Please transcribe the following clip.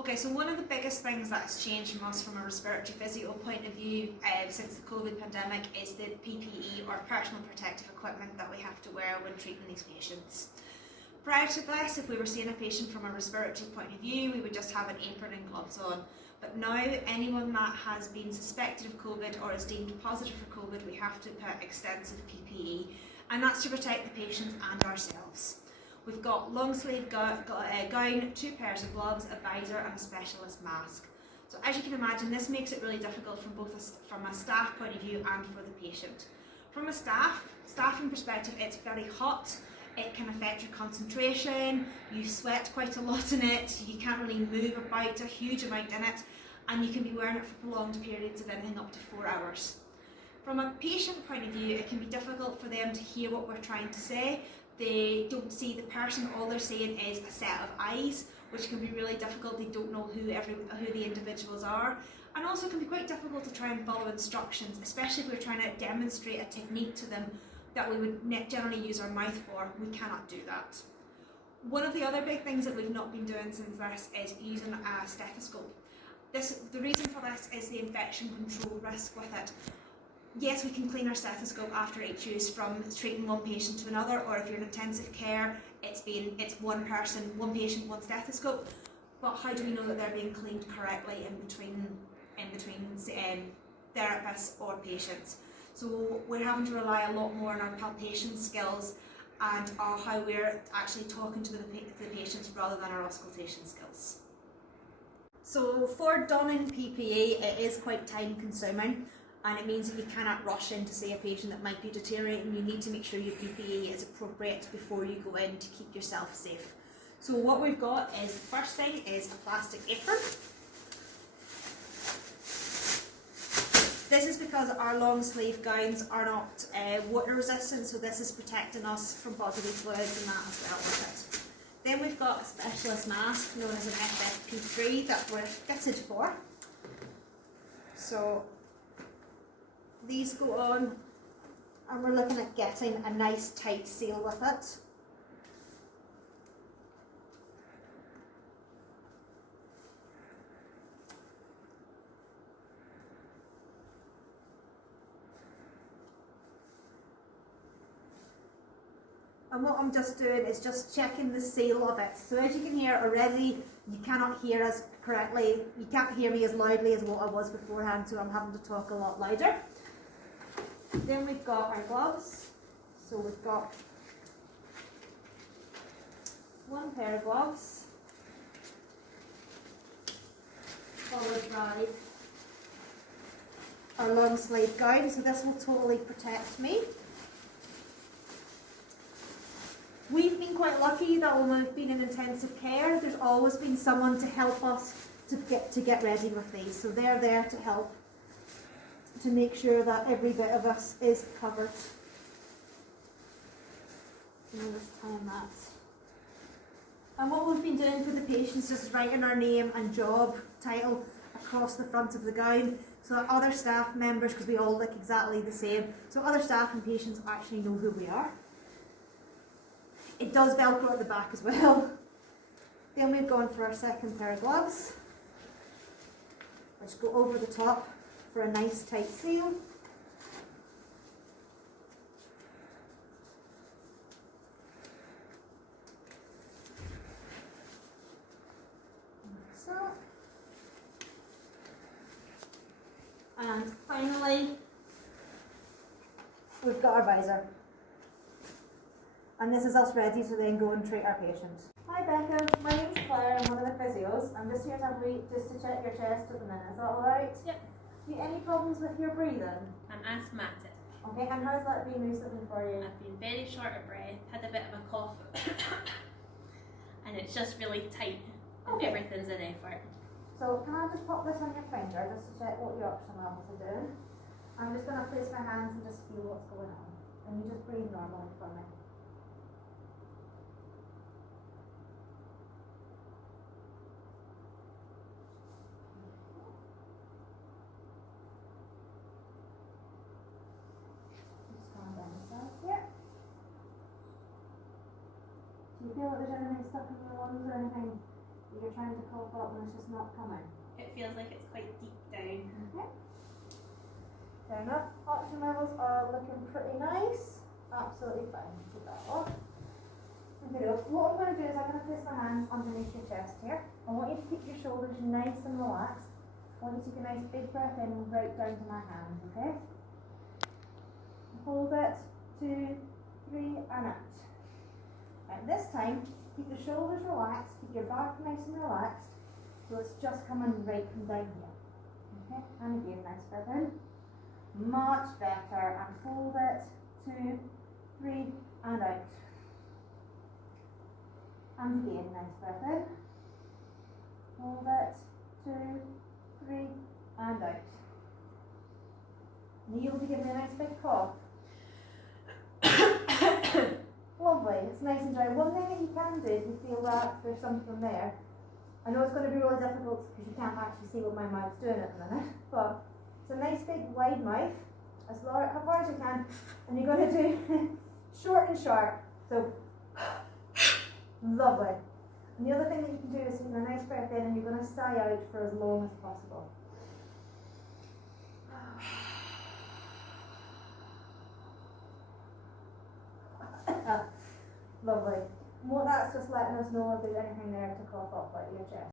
Okay, so one of the biggest things that's changed from us from a respiratory physio point of view since the COVID pandemic is the PPE or personal protective equipment that we have to wear when treating these patients. Prior to this, if we were seeing a patient from a respiratory point of view, we would just have an apron and gloves on. But now, anyone that has been suspected of COVID or is deemed positive for COVID, we have to put extensive PPE, and that's to protect the patients and ourselves. We've got long sleeve gown, 2 pairs of gloves, a visor and a specialist mask. So as you can imagine, this makes it really difficult from a staff point of view and for the patient. From a staffing perspective, it's very hot. It can affect your concentration, you sweat quite a lot in it, you can't really move about a huge amount in it, and you can be wearing it for prolonged periods of anything up to 4 hours. From a patient point of view, it can be difficult for them to hear what we're trying to say. They don't see the person, all they're seeing is a set of eyes, which can be really difficult. They don't know who the individuals are, and also can be quite difficult to try and follow instructions, especially if we're trying to demonstrate a technique to them that we would generally use our mouth for. We cannot do that. One of the other big things that we've not been doing since this is using a stethoscope. The reason for this is the infection control risk with it. Yes, we can clean our stethoscope after each use from treating one patient to another, or if you're in intensive care, it's one person, one patient, one stethoscope. But how do we know that they're being cleaned correctly in between therapists or patients? So we're having to rely a lot more on our palpation skills and how we're actually talking to the patients rather than our auscultation skills. So for donning PPE, it is quite time consuming, and it means that you cannot rush in to see a patient that might be deteriorating. You need to make sure your PPE is appropriate before you go in to keep yourself safe. So what we've got is, the first thing is a plastic apron. This is because our long sleeve gowns are not water resistant, so this is protecting us from bodily fluids and that as well with it. Then we've got a specialist mask known as an FFP3 that we're fitted for. So these go on, and we're looking at getting a nice tight seal with it. And what I'm just doing is just checking the seal of it. So as you can hear already, you cannot hear us correctly. You can't hear me as loudly as what I was beforehand, so I'm having to talk a lot louder. Then we've got our gloves. So we've got 1 pair of gloves, followed by our long sleeve gown. So this will totally protect me. We've been quite lucky that when we've been in intensive care, there's always been someone to help us to get ready with these. So they're there to help, to make sure that every bit of us is covered. And I'll just time that. And what we've been doing for the patients is just writing our name and job title across the front of the gown, so that other staff members, because we all look exactly the same, so other staff and patients actually know who we are. It does Velcro at the back as well. Then we've gone for our second pair of gloves, which go over the top for a nice tight seal. Like so. And finally, we've got our visor. And this is us ready to then go and treat our patient. Hi Becca, my name's Claire, I'm one of the physios. I'm just here to check your chest at the minute, is that alright? Yep. Do you have any problems with your breathing? I'm asthmatic. Okay, and how's that been recently for you? I've been very short of breath, had a bit of a cough, and it's just really tight, and Okay. everything's an effort. So can I just pop this on your finger just to check what your oxygen levels are doing? I'm just going to place my hands and just feel what's going on. And you just breathe normally for me. Do you feel like there's anything stuck in your lungs or anything? You're trying to cough up and it's just not coming. It feels like it's quite deep down. Okay. Fair enough. Oxygen levels are looking pretty nice. Absolutely fine. Keep that off. Okay, what I'm going to do is I'm going to place my hands underneath your chest here. I want you to keep your shoulders nice and relaxed. I want you to take a nice big breath in right down to my hands, okay? Hold it, 2, 3, and out. Right, this time, keep the shoulders relaxed, keep your back nice and relaxed, so it's just coming right from down here. Okay, and again, nice breath in. Much better, and hold it, 2, 3, and out. And again, nice breath in. Hold it, 2, 3, and out. Kneel to give me a nice big cough. Lovely, it's nice and dry. One thing that you can do if you feel that there's something there, I know it's going to be really difficult because you can't actually see what my mouth's doing at the minute, but it's a nice big wide mouth, how far as you can, and you're going to do short and sharp. So, lovely. And the other thing that you can do is take a nice breath in and you're going to sigh out for as long as possible. Lovely. Well, that's just letting us know if there's anything there to cough up out of your chest.